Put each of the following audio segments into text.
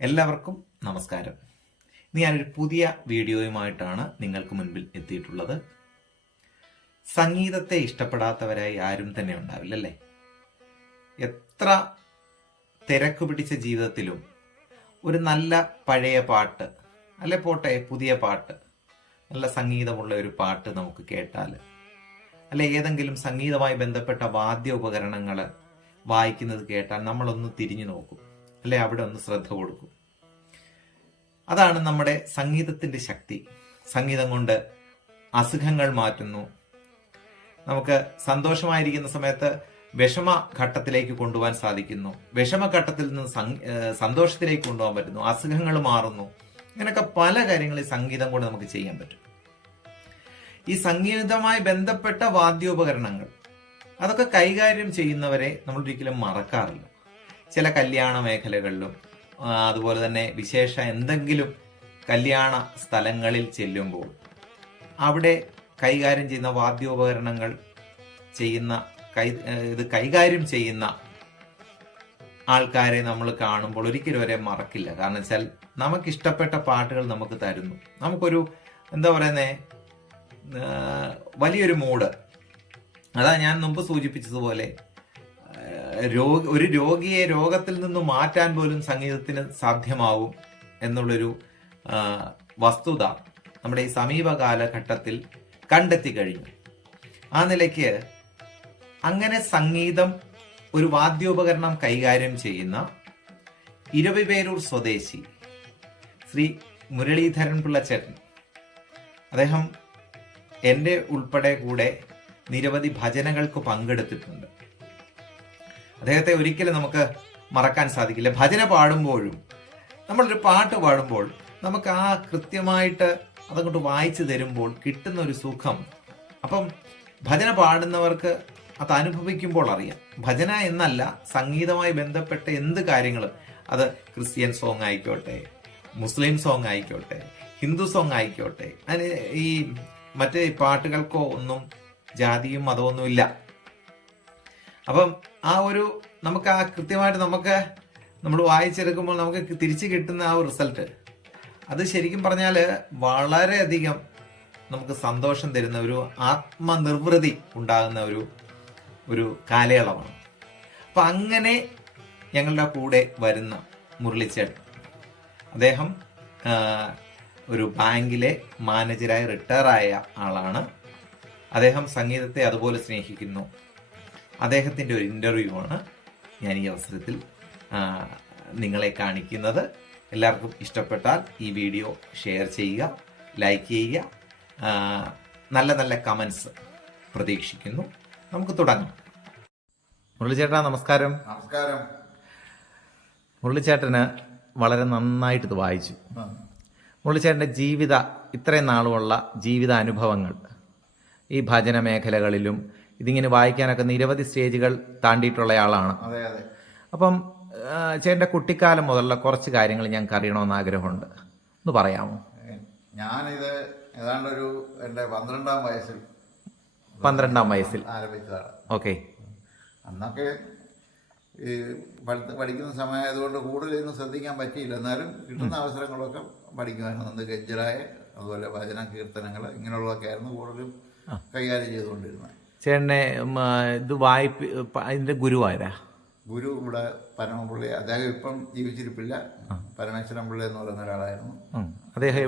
എല്ലാവർക്കും നമസ്കാരം. ഇന്ന് ഞാനൊരു പുതിയ വീഡിയോയുമായിട്ടാണ് നിങ്ങൾക്ക് മുൻപിൽ എത്തിയിട്ടുള്ളത്. സംഗീതത്തെ ഇഷ്ടപ്പെടാത്തവരായി ആരും തന്നെ ഉണ്ടാവില്ലല്ലേ? എത്ര തിരക്ക് പിടിച്ച ജീവിതത്തിലും ഒരു നല്ല പഴയ പാട്ട്, അല്ലെ പോട്ടെ പുതിയ പാട്ട്, നല്ല സംഗീതമുള്ള ഒരു പാട്ട് നമുക്ക് കേട്ടാൽ, അല്ലെ ഏതെങ്കിലും സംഗീതവുമായി ബന്ധപ്പെട്ട വാദ്യ ഉപകരണങ്ങൾ വായിക്കുന്നത് കേട്ടാൽ നമ്മളൊന്ന് തിരിഞ്ഞു നോക്കും, അല്ലെ അവിടെ ഒന്ന് ശ്രദ്ധ കൊടുക്കും. അതാണ് നമ്മുടെ സംഗീതത്തിന്റെ ശക്തി. സംഗീതം കൊണ്ട് അസുഖങ്ങൾ മാറ്റുന്നു. നമുക്ക് സന്തോഷമായിരിക്കുന്ന സമയത്ത് വിഷമഘട്ടത്തിലേക്ക് കൊണ്ടുപോകാൻ സാധിക്കുന്നു. വിഷമഘട്ടത്തിൽ നിന്ന് സന്തോഷത്തിലേക്ക് കൊണ്ടുപോകാൻ പറ്റുന്നു. അസുഖങ്ങൾ മാറുന്നു. ഇങ്ങനെയൊക്കെ പല കാര്യങ്ങളും സംഗീതം കൊണ്ട് നമുക്ക് ചെയ്യാൻ പറ്റും. ഈ സംഗീതവുമായി ബന്ധപ്പെട്ട വാദ്യോപകരണങ്ങൾ അതൊക്കെ കൈകാര്യം ചെയ്യുന്നവരെ നമ്മൾ ഒരിക്കലും മറക്കാറില്ല. ചില കല്യാണ മേഖലകളിലും അതുപോലെ തന്നെ വിശേഷ എന്തെങ്കിലും കല്യാണ സ്ഥലങ്ങളിൽ ചെല്ലുമ്പോൾ അവിടെ കൈകാര്യം ചെയ്യുന്ന വാദ്യോപകരണങ്ങൾ ഇത് കൈകാര്യം ചെയ്യുന്ന ആൾക്കാരെ നമ്മൾ കാണുമ്പോൾ ഒരിക്കലും അവരെ മറക്കില്ല. കാരണം വെച്ചാൽ നമുക്കിഷ്ടപ്പെട്ട പാട്ടുകൾ നമുക്ക് തരുന്നു. നമുക്കൊരു എന്താ പറയുന്നേ, വലിയൊരു മൂഡ്. അതാ ഞാൻ മുമ്പ് സൂചിപ്പിച്ചതുപോലെ ഒരു രോഗിയെ രോഗത്തിൽ നിന്ന് മാറ്റാൻ പോലും സംഗീതത്തിന് സാധ്യമാവും എന്നുള്ളൊരു വസ്തുത നമ്മുടെ ഈ സമീപ കാലഘട്ടത്തിൽ കണ്ടെത്തി കഴിഞ്ഞു. ആ നിലയ്ക്ക് അങ്ങനെ സംഗീതം ഒരു വാദ്യോപകരണം കൈകാര്യം ചെയ്യുന്ന ഇരവിപേരൂർ സ്വദേശി ശ്രീ മുരളീധരൻ പിള്ളച്ചേട്ടൻ, അദ്ദേഹം എൻ്റെ ഉൾപ്പെടെ കൂടെ നിരവധി ഭജനകൾക്ക് പങ്കെടുത്തിട്ടുണ്ട്. അദ്ദേഹത്തെ ഒരിക്കലും നമുക്ക് മറക്കാൻ സാധിക്കില്ല. ഭജന പാടുമ്പോഴും നമ്മളൊരു പാട്ട് പാടുമ്പോൾ നമുക്ക് ആ കൃത്യമായിട്ട് അതങ്ങോട്ട് വായിച്ചു തരുമ്പോൾ കിട്ടുന്ന ഒരു സുഖം, അപ്പം ഭജന പാടുന്നവർക്ക് അത് അനുഭവിക്കുമ്പോൾ അറിയാം. ഭജന എന്നല്ല, സംഗീതവുമായി ബന്ധപ്പെട്ട എന്ത് കാര്യങ്ങളും, അത് ക്രിസ്ത്യൻ സോങ് ആയിക്കോട്ടെ, മുസ്ലിം സോങ് ആയിക്കോട്ടെ, ഹിന്ദു സോങ് ആയിക്കോട്ടെ, അതിന് ഈ മറ്റേ പാട്ടുകൾക്കോ ഒന്നും ജാതിയും മതമൊന്നും ഇല്ല. അപ്പം ആ ഒരു നമുക്ക് ആ കൃത്യമായിട്ട് നമ്മൾ വായിച്ചെടുക്കുമ്പോൾ നമുക്ക് തിരിച്ചു കിട്ടുന്ന ആ ഒരു റിസൾട്ട്, അത് ശരിക്കും പറഞ്ഞാൽ വളരെയധികം നമുക്ക് സന്തോഷം തരുന്ന, ഒരു ആത്മനിർവൃതി ഉണ്ടാകുന്ന ഒരു കാലയളവാണ്. അപ്പം അങ്ങനെ ഞങ്ങളുടെ കൂടെ വരുന്ന മുരളിച്ചേട്ടൻ, അദ്ദേഹം ഒരു ബാങ്കിലെ മാനേജരായി റിട്ടയറായ ആളാണ്. അദ്ദേഹം സംഗീതത്തെ അതുപോലെ സ്നേഹിക്കുന്നു. അദ്ദേഹത്തിൻ്റെ ഒരു ഇൻ്റർവ്യൂ ആണ് ഞാൻ ഈ അവസരത്തിൽ നിങ്ങളെ കാണിക്കുന്നത്. എല്ലാവർക്കും ഇഷ്ടപ്പെട്ടാൽ ഈ വീഡിയോ ഷെയർ ചെയ്യുക, ലൈക്ക് ചെയ്യുക, നല്ല നല്ല കമൻസ് പ്രതീക്ഷിക്കുന്നു. നമുക്ക് തുടങ്ങാം. മുരളിച്ചേട്ടാ നമസ്കാരം. നമസ്കാരം. മുരളിച്ചേട്ടന് വളരെ നന്നായിട്ട് ഇത് വായിച്ചു. മുരളിച്ചേട്ടൻ്റെ ഇത്രയും നാളുമുള്ള ജീവിത അനുഭവങ്ങൾ ഈ ഭജന മേഖലകളിലും ഇതിങ്ങനെ വായിക്കാനൊക്കെ നിരവധി സ്റ്റേജുകൾ താണ്ടിയിട്ടുള്ള ആളാണ്. അപ്പം ചേട്ടൻ്റെ കുട്ടിക്കാലം മുതലുള്ള കുറച്ച് കാര്യങ്ങൾ ഞങ്ങൾക്ക് അറിയണമെന്ന് ആഗ്രഹമുണ്ട്. ഒന്ന് പറയാമോ? ഞാനിത് ഏതാണ്ടൊരു എൻ്റെ 12ാം വയസ്സിൽ ആരംഭിച്ചതാണ്. ഓക്കെ. അന്നൊക്കെ ഈ പഠിക്കുന്ന സമയമായതുകൊണ്ട് കൂടുതലൊന്നും ശ്രദ്ധിക്കാൻ പറ്റിയില്ല. എന്നാലും കിട്ടുന്ന അവസരങ്ങളൊക്കെ പഠിക്കുമായിരുന്നു. ഗജ്ജലായ അതുപോലെ ഭജന കീർത്തനങ്ങൾ ഇങ്ങനെയുള്ളതൊക്കെ ആയിരുന്നു കൂടുതലും കൈകാര്യം ചെയ്തുകൊണ്ടിരുന്നത്. ചേട്ടനെ ഇത് അതിന്റെ ഗുരുവാരാ? ഗുരു ഇവിടെ പരമപിള്ളി, അദ്ദേഹം ഇപ്പം ജീവിച്ചിരിപ്പില്ല. പരമേശ്വരൻ പിള്ള എന്ന് പറയുന്ന ഒരാളായിരുന്നു. അദ്ദേഹം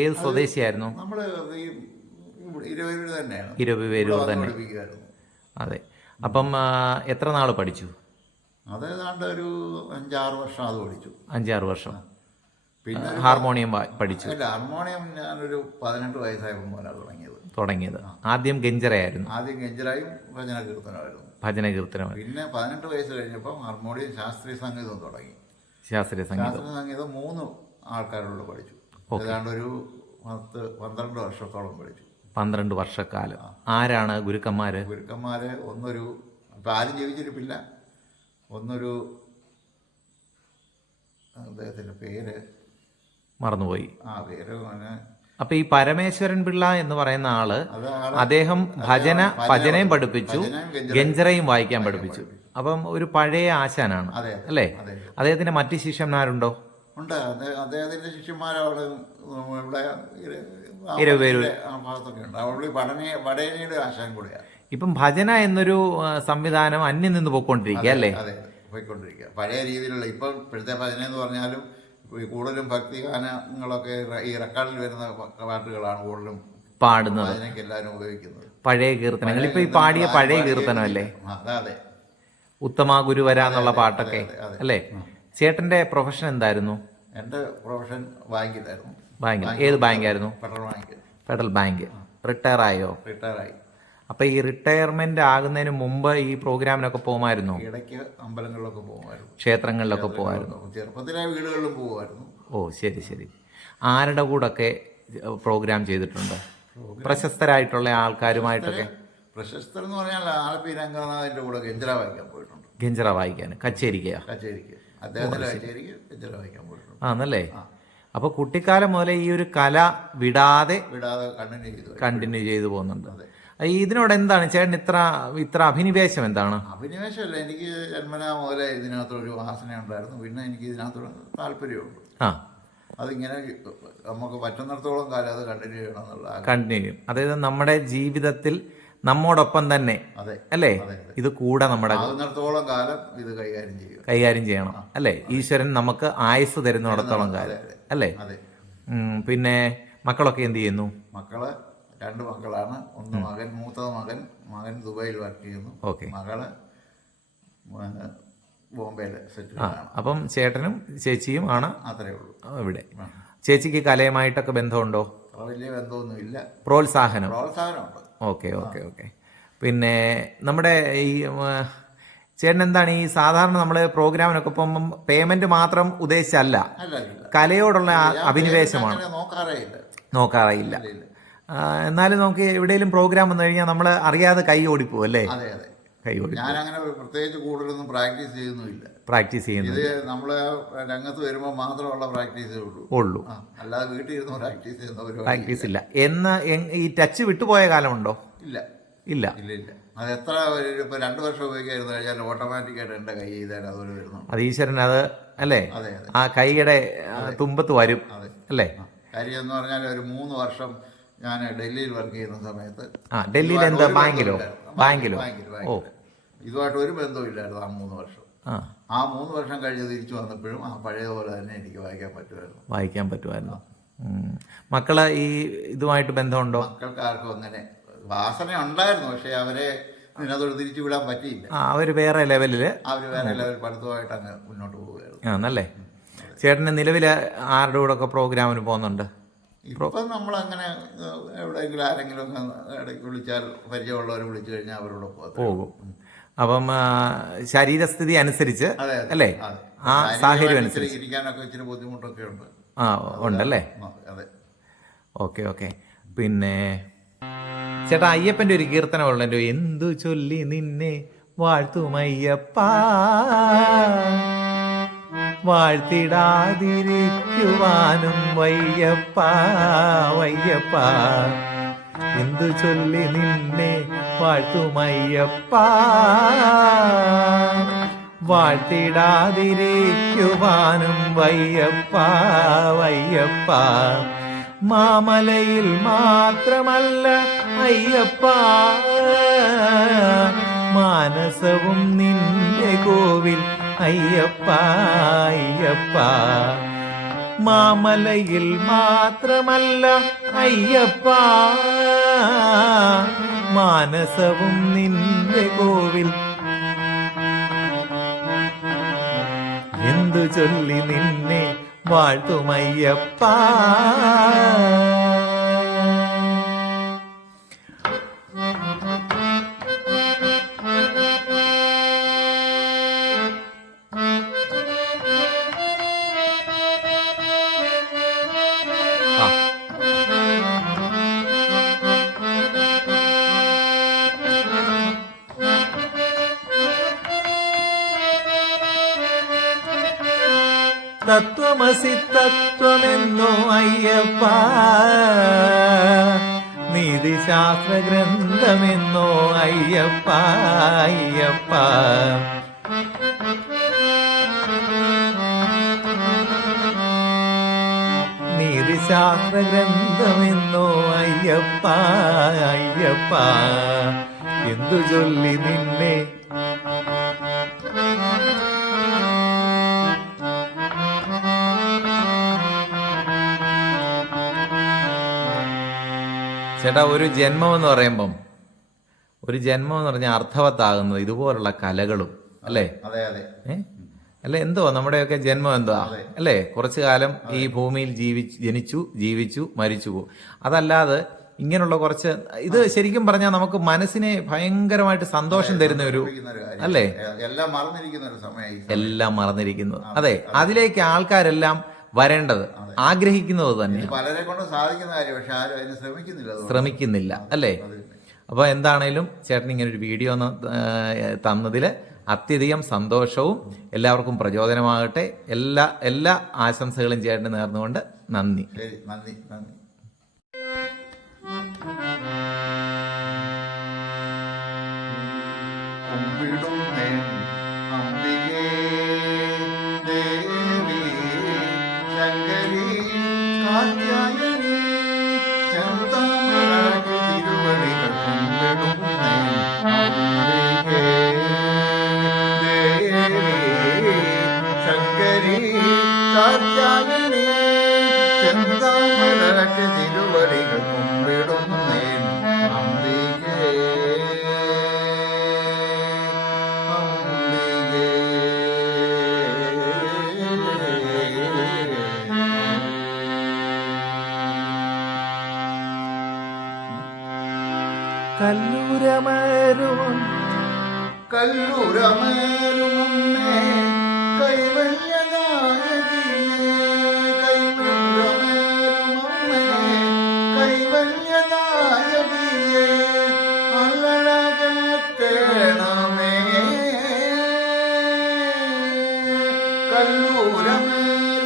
ഏത് സ്വദേശിയായിരുന്നു? നമ്മള് ഈ 20 രൂപ തന്നെയാണ്. 20 പേരൂർ തന്നെ. പഠിപ്പിക്കുമായിരുന്നു. അതെ. അപ്പം എത്ര നാൾ പഠിച്ചു? അത് ഏതാണ്ട് ഒരു 5-6 വർഷം അത് പഠിച്ചു. 5-6 വർഷം. പിന്നെ ഹാർമോണിയം പഠിച്ചു? അല്ല, ഹാർമോണിയം ഞാനൊരു 18 വയസ്സായപ്പോൾ മുതലാണ് തുടങ്ങിയത്. ആദ്യം ഗഞ്ചറയായിരുന്നു. ആദ്യം ഗഞ്ചറായും ഭജന കീർത്തനമായിരുന്നു. ഭജന കീർത്തനം. പിന്നെ 18 വയസ്സ് കഴിഞ്ഞപ്പോൾ ഹാർമോണിയം ശാസ്ത്രീയ സംഗീതം തുടങ്ങി. ശാസ്ത്രീയ സംഗീതം 3 ആൾക്കാരോട് പഠിച്ചു. ഏതാണ്ട് ഒരു 12 വർഷത്തോളം പഠിച്ചു. 12 വർഷക്കാലം. ആരാണ് ഗുരുക്കന്മാര്? ഗുരുക്കന്മാര് ഒന്നൊരു, ഇപ്പം ആരും ജീവിച്ചിരിപ്പില്ല, ഒന്നൊരു അദ്ദേഹത്തിൻ്റെ പേര് മറന്നുപോയി. പേര് അപ്പൊ ഈ പരമേശ്വരൻ പിള്ള എന്ന് പറയുന്ന ആള് അദ്ദേഹം ഭജനയും പഠിപ്പിച്ചു, ഗഞ്ചറയും വായിക്കാൻ പഠിപ്പിച്ചു. അപ്പം ഒരു പഴയ ആശാനാണ് അല്ലേ? അദ്ദേഹത്തിന്റെ മറ്റു ശിഷ്യന്മാരുണ്ടോ? ഉണ്ട്. അദ്ദേഹത്തിന്റെ ശിഷ്യന്മാരവിടെ ഇവിടെ ഭാഗത്തൊക്കെ ഉണ്ട്. അവിടെ വടേനയുടെ ആശാൻ കൂടെയാണ്. ഇപ്പം ഭജന എന്നൊരു സംവിധാനം അന്യം നിന്ന് പോയിക്കൊണ്ടിരിക്കുക അല്ലേ? അതെ, പോയിക്കൊണ്ടിരിക്കുക. പഴയ രീതിയിലുള്ള ഇപ്പം ഇപ്പോഴത്തെ ഭജന എന്ന് പറഞ്ഞാലും കൂടുതലും ഭക്തിഗാനങ്ങളൊക്കെ ഈ റെക്കോർഡിൽ വരുന്ന പാട്ടുകളാണ് കൂടുതലും പാടുന്നത്, ഭജനയ്ക്ക് എല്ലാവരും ഉപയോഗിക്കുന്നത്. പഴയ കീർത്തനങ്ങൾ ഇപ്പൊ ഈ പാടിയ പഴയ കീർത്തനമല്ലേ? അതെ. ഉത്തമ ഗുരുവര എന്നുള്ള പാട്ടൊക്കെ അല്ലേ? ചേട്ടന്റെ പ്രൊഫഷൻ എന്തായിരുന്നു? എൻ്റെ പ്രൊഫഷൻ ബാങ്കിലായിരുന്നു. ബാങ്കിൽ? ഏത് ബാങ്കായിരുന്നു? Federal bank. Federal bank. Retire ആയോ? റിട്ടയറായി. അപ്പൊ ഈ റിട്ടയർമെന്റ് ആകുന്നതിന് മുമ്പ് ഈ പ്രോഗ്രാമിനൊക്കെ പോകുമായിരുന്നു? ഇടയ്ക്ക് അമ്പലങ്ങളിലൊക്കെ പോകുമായിരുന്നു, ക്ഷേത്രങ്ങളിലൊക്കെ പോകുമായിരുന്നു. ചെറുപ്പത്തിലെ വീടുകളിലും പോകുമായിരുന്നു. ഓ, ശരി ശരി. ആരുടെ കൂടൊക്കെ പ്രോഗ്രാം ചെയ്തിട്ടുണ്ട്? പ്രശസ്തരായിട്ടുള്ള ആൾക്കാരുമായിട്ടൊക്കെ? പ്രശസ്തർ എന്ന് പറഞ്ഞാൽ ആലപ്പി രംഗനാഥിന്റെ കൂടെ ഗഞ്ചറ വായിക്കാൻ പോയിട്ടുണ്ട്. ഗഞ്ചറ വായിക്കാൻ? കച്ചേരിക്ക് അദ്ദേഹത്തിന്റെ കച്ചേരിക്ക് ഗഞ്ചറ വായിക്കാൻ പോയിട്ടുണ്ട്. ആന്നല്ലേ? അപ്പൊ കുട്ടിക്കാലം മുതലേ ഈ ഒരു കല വിടാതെ കണ്ടിന്യൂ ചെയ്തു പോകുന്നുണ്ട്. ഇതിനോട് എന്താണ് ചേട്ടൻ ഇത്ര അഭിനിവേശം? എന്താണ് അഭിനിവേശമല്ല, എനിക്ക് ജന്മനാ മുതലേ ഇതിനകത്തൊരു വാസന ഉണ്ടായിരുന്നു. പിന്നെ എനിക്ക് ഇതിനകത്തോട് താല്പര്യമുണ്ട്. അതിങ്ങനെ നമുക്ക് പറ്റുന്നിടത്തോളം കാലം അത് കണ്ടിന്യൂ ചെയ്യണം എന്നുള്ള കണ്ടിന്യൂ. അതായത് നമ്മുടെ ജീവിതത്തിൽ നമ്മോടൊപ്പം തന്നെ അല്ലേ? ഇത് കൂടെ നമ്മുടെ ആകുന്നിടത്തോളം കാലം ഇത് കൈകാര്യം ചെയ്യണം അല്ലേ? ഈശ്വരൻ നമുക്ക് ആയുസ് തരുന്നിടത്തോളം കാലം അല്ലേ? പിന്നെ മക്കളൊക്കെ എന്ത് ചെയ്യുന്നു? മക്കള് 2 മക്കളാണ്. ഒന്ന് മൂത്തത് മകൻ ദുബായിൽ വർക്ക് ചെയ്യുന്നു. മകള് ബോംബെയിൽ സെറ്റിലാണ്. അപ്പം ചേട്ടനും ചേച്ചിയും ആണ് അത്രേ ഉള്ളൂ ഇവിടെ. ചേച്ചിക്ക് കലയുമായിട്ടൊക്കെ ബന്ധമുണ്ടോ? വലിയ ബന്ധമൊന്നുമില്ല. പ്രോത്സാഹനമുണ്ട്. ഓക്കെ. പിന്നെ നമ്മുടെ ഈ ചേട്ടൻ എന്താണ് ഈ സാധാരണ നമ്മള് പ്രോഗ്രാമിനൊക്കെ പോകുമ്പം പേയ്മെന്റ് മാത്രം ഉദ്ദേശിച്ചല്ല, കലയോടുള്ള അഭിനിവേശമാണ്. നോക്കാറേയില്ല. എന്നാലും നമുക്ക് എവിടെയെങ്കിലും പ്രോഗ്രാം വന്നു കഴിഞ്ഞാൽ നമ്മൾ അറിയാതെ കൈ ഓടിപ്പോവും അല്ലേ? കൈ ഓടി. ഞാൻ അങ്ങനെ പ്രത്യേകിച്ച് കൂടുതലൊന്നും പ്രാക്ടീസ് ചെയ്യുന്നു. ഇത് നമ്മള് രംഗത്ത് വരുമ്പോൾ മാത്രമുള്ള പ്രാക്ടീസേ ഉള്ളൂ. അല്ലാതെ വീട്ടിൽ ഇരുന്ന് പ്രാക്ടീസ് ഇല്ല. ഈ ടച്ച് വിട്ടുപോയ കാലമുണ്ടോ? ഇല്ല. അത് എത്ര ഇപ്പൊ 2 വർഷം ഉപയോഗിക്കായിരുന്നു കഴിഞ്ഞാൽ ഓട്ടോമാറ്റിക്കായിട്ട് എന്റെ കൈ ചെയ്താൽ അതുപോലെ വരുന്നു. അത് ഈശ്വരൻ അത് അല്ലേ? ആ കൈയുടെ തുമ്പത്ത് വരും അല്ലേ? കാര്യം എന്ന് പറഞ്ഞാൽ ഒരു 3 വർഷം ഞാൻ ഡൽഹിയിൽ വർക്ക് ചെയ്യുന്ന സമയത്ത്. ഡൽഹിയിൽ എന്താ? ബാങ്കിലോ? ഇതുമായിട്ട് ഒരു ബന്ധമില്ലായിരുന്നു ആ 3 വർഷം. ആ 3 വർഷം കഴിഞ്ഞ് തിരിച്ചു വന്നപ്പോഴും ആ പഴയതുപോലെ തന്നെ എനിക്ക് വായിക്കാൻ പറ്റുമായിരുന്നു. മക്കള് ഈ ഇതുമായിട്ട് ബന്ധമുണ്ടോ? മക്കൾക്ക് ആർക്കും അങ്ങനെ വാസന ഉണ്ടായിരുന്നു, പക്ഷെ അവരെ ഇതിനകത്തോട് തിരിച്ചു വിടാൻ പറ്റിയില്ല. അവര് വേറെ ലെവലില് പഠിത്തമായിട്ട് അങ്ങ് മുന്നോട്ട് പോവുകയായിരുന്നു. ആണല്ലേ? ചേട്ടന് നിലവില് ആരുടെ കൂടെ ഒക്കെ പ്രോഗ്രാമിന് പോകുന്നുണ്ട്? ഇപ്പം നമ്മളങ്ങനെ എവിടെയെങ്കിലും ആരെങ്കിലും ഇടയ്ക്ക് വിളിച്ചാൽ പരിചയമുള്ളവരെ വിളിച്ചു കഴിഞ്ഞാൽ അവരോട് പോകും. അപ്പം ശരീരസ്ഥിതി അനുസരിച്ച് അല്ലേ? ആ സാഹചര്യം അനുസരിച്ച് ഇരിക്കാനൊക്കെ ഇച്ചിരി ബുദ്ധിമുട്ടൊക്കെ ഉണ്ട്. ഉണ്ടല്ലേ? ഓക്കെ. പിന്നെ ചേട്ടാ, അയ്യപ്പന്റെ ഒരു കീർത്തനം ഉള്ളല്ലോ, എന്തു ചൊല്ലി നിന്നെ വാഴ്ത്തുമയ്യപ്പ, വാഴ്ത്തിടാതിരിക്കുവാനും വയ്യപ്പ, എന്തു ചൊല്ലി നിന്നെ വാഴ്ത്തുമയ്യപ്പ, വാഴ്ത്തിടാതിരിക്കുവാനും വയ്യപ്പ, മാമലയിൽ മാത്രമല്ല അയ്യപ്പ, മാനസവും നിന്റെ കോവിൽ അയ്യപ്പ, മാമലയിൽ മാത്രമല്ല അയ്യപ്പ, മാനസവും നിന്റെ കോവിൽ. എന്തു ചൊല്ലി നിന്നെ വാഴ്ത്തുമയ്യപ്പ. തത്വമസി തത്വമെന്നോ അയ്യപ്പ, നീതിശാസ്ത്ര ഗ്രന്ഥമെന്നോ അയ്യപ്പ അയ്യപ്പ. നീതിശാസ്ത്ര ഗ്രന്ഥമെന്നോ അയ്യപ്പ അയ്യപ്പ. എന്തു ചൊല്ലി നിന്നെ ചേട്ടാ, ഒരു ജന്മം എന്ന് പറയുമ്പം, ഒരു ജന്മം എന്ന് പറഞ്ഞാൽ അർത്ഥവത്താകുന്നത് ഇതുപോലുള്ള കലകളും അല്ലേ? അതെ അതെ. അല്ലെ, എന്തുവാ നമ്മുടെയൊക്കെ ജന്മം എന്തുവാ അല്ലേ? കുറച്ചു കാലം ഈ ഭൂമിയിൽ ജീവിച്ചു മരിച്ചു പോകും. അതല്ലാതെ ഇങ്ങനെയുള്ള കുറച്ച്, ഇത് ശരിക്കും പറഞ്ഞാൽ നമുക്ക് മനസ്സിനെ ഭയങ്കരമായിട്ട് സന്തോഷം തരുന്ന ഒരു അല്ലേ? എല്ലാം മറന്നിരിക്കുന്ന ഒരു സമയം, എല്ലാം മറന്നിരിക്കുന്നത്. അതെ, അതിലേക്ക് ആൾക്കാരെല്ലാം വരേണ്ടത്, ആഗ്രഹിക്കുന്നത് തന്നെ. പലരെ കൊണ്ട് സാധിക്കുന്ന കാര്യം, പക്ഷെ ആരും അതിന് ശ്രമിക്കുന്നില്ല അല്ലേ? അപ്പോൾ എന്താണേലും ചേട്ടൻ ഇങ്ങനെ ഒരു വീഡിയോ തന്നതിൽ അത്യധികം സന്തോഷവും എല്ലാവർക്കും പ്രചോദനമാകട്ടെ. എല്ലാ ആശംസകളും ചേട്ടന് നേർന്നുകൊണ്ട് നന്ദി. നന്ദി നന്ദി. തിരുവടികൾ കുമ്പിടുന്നേൻ അംബികേ അംബികേ. കല്ലൂരമേരും കല്ലൂരമേരുമേ കൈവല്യനായകിയേ കൈവല്യമേരുമേ കൈവല്യനായകിയേ അല്ലഴകേണമേ കല്ലൂരമേരുമേ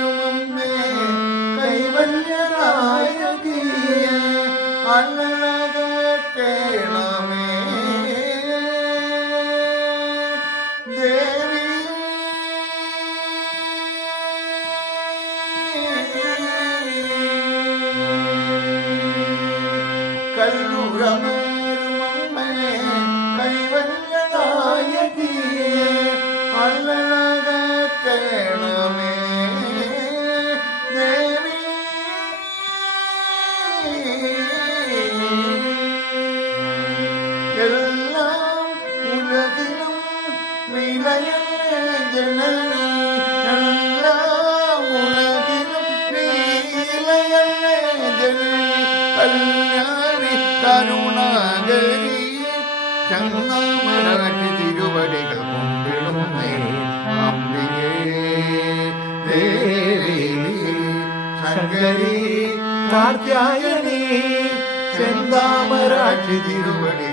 കൈവല്യനായകിയേ അല്ലഴകേണമേ കല്ലൂരമേരുമേ കൈവല്യനായകിയേ അല്ലഴകേണമേ ദേവി. എല്ലാം ഉലകിലും നിലയല്ലേ ജനനി, എല്ലാം ഉലകിലും നിലയല്ലേ ജനനി കല്യാണി കരുണാകരി ചങ്ങാമരാട്ടി തിരുവടികൾ കുമ്പിടുന്നേ അംബികേ ദേവി ശങ്കരി കാർത്യായനി ചെന്താമരാട്ടി തിരുവടി